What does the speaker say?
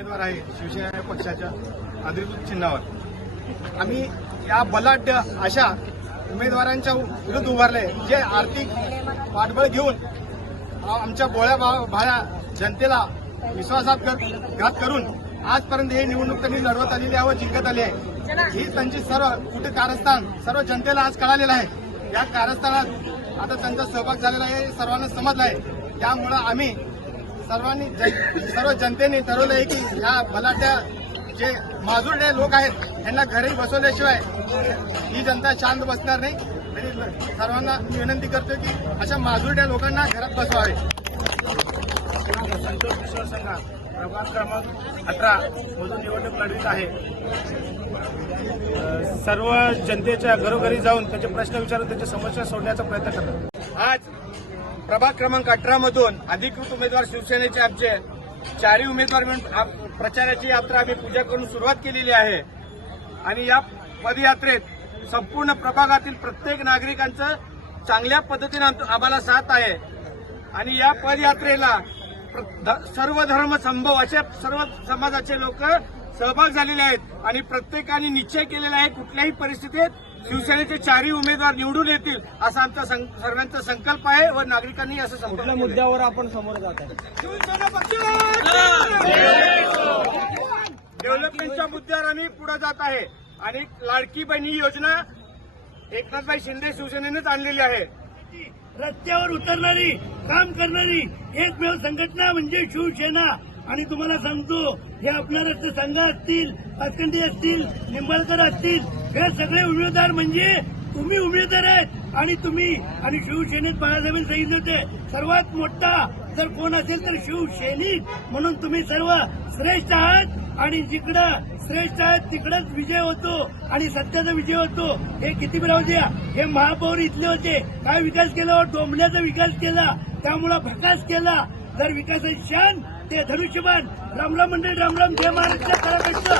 पक्षाच्या अधिकृत चिन्हावर. आम्ही या बलाढ्य अशा उमेदवारांच्या विरुद्ध उभारले जे आर्थिक पाठबळ घेऊन आमच्या बोळ्या भा- भाड्या जनतेला विश्वासात घात करून आजपर्यंत हे निवडणूक त्यांनी लढवत आलेली आहे व जिंकत आली आहे. ही त्यांची सर्व कुठे कारस्थान सर्व जनतेला आज कळालेलं आहे. या कारस्थानात आता त्यांचा सहभाग झालेला आहे सर्वांना समजलं आहे. त्यामुळं आम्ही सर्वांनी जन- सर्व जनतेने ठरवलं आहे की या बलाढ्या जे माजुरडे लोक आहेत यांना घरी बसवल्याशिवाय ही जनता शांत बसणार नाही. आणि सर्वांना विनंती करतो की अशा माजुरड्या लोकांना घरात बसवावे. संतोष किशोर संघ प्रभाग क्रमांक अठरा मधून निवडणूक लढवित आहे. सर्व जनतेच्या घरोघरी जाऊन त्याचे प्रश्न विचारून त्याच्या समस्या सोडण्याचा प्रयत्न करतो आज प्रभाग क्रमांक अठरा मधून अधिकृत उमेदवार शिवसेनेचे आमचे चारही उमेदवार मिळून प्रचाराची यात्रा आम्ही पूजा करून सुरुवात केलेली आहे. आणि या पदयात्रेत संपूर्ण प्रभागातील प्रत्येक नागरिकांचं चांगल्या पद्धतीनं आम्हाला साथ आहे. आणि या पदयात्रेला प्र- ध- सर्व धर्म संभव असे सर्व समाजाचे लोक सहभाग झालेले आहेत. आणि प्रत्येकाने निश्चय केलेला आहे कुठल्याही परिस्थितीत शिवसेनेचे चारही उमेदवार निवडून येतील असा आमचा सं- सर्वांचा संकल्प आहे व नागरिकांनी असं केलंय. मुद्द्यावर आपण समोर जात आहे शिवसेना पक्ष! डेव्हलपमेंटच्या मुद्द्यावर आम्ही पुढे जात आहे. आणि लाडकी बहिणी योजना एकनाथभाई शिंदे शिवसेनेनेच आणलेली आहे. रस्त्यावर उतरणारी काम करणारी एकमेव संघटना म्हणजे शिवसेना. आणि तुम्हाला सांगतो हे आपणारे संघ असतील पाचकंडी असतील निंबाळकर असतील हे सगळे उमेदवार म्हणजे तुम्ही उमेदवार आहेत आणि तुम्ही आणि शिवसेनेत बाळासाहेबांनी सांगितले होते सर्वात मोठा जर कोण असेल तर शिवसैनिक म्हणून तुम्ही सर्व श्रेष्ठ आहात आणि जिकडं श्रेष्ठ आहेत तिकडंच विजय होतो आणि सत्याचा विजय होतो. हे किती राहू द्या. हे महापौर इथले होते. काय विकास केला? डोंबल्याचा विकास केला. त्यामुळं भकास केला. जर विकासाची शान ते धनुष्यबाण. रामराम मंडळ रामराम जय महाराष्ट्र. करा कष्ट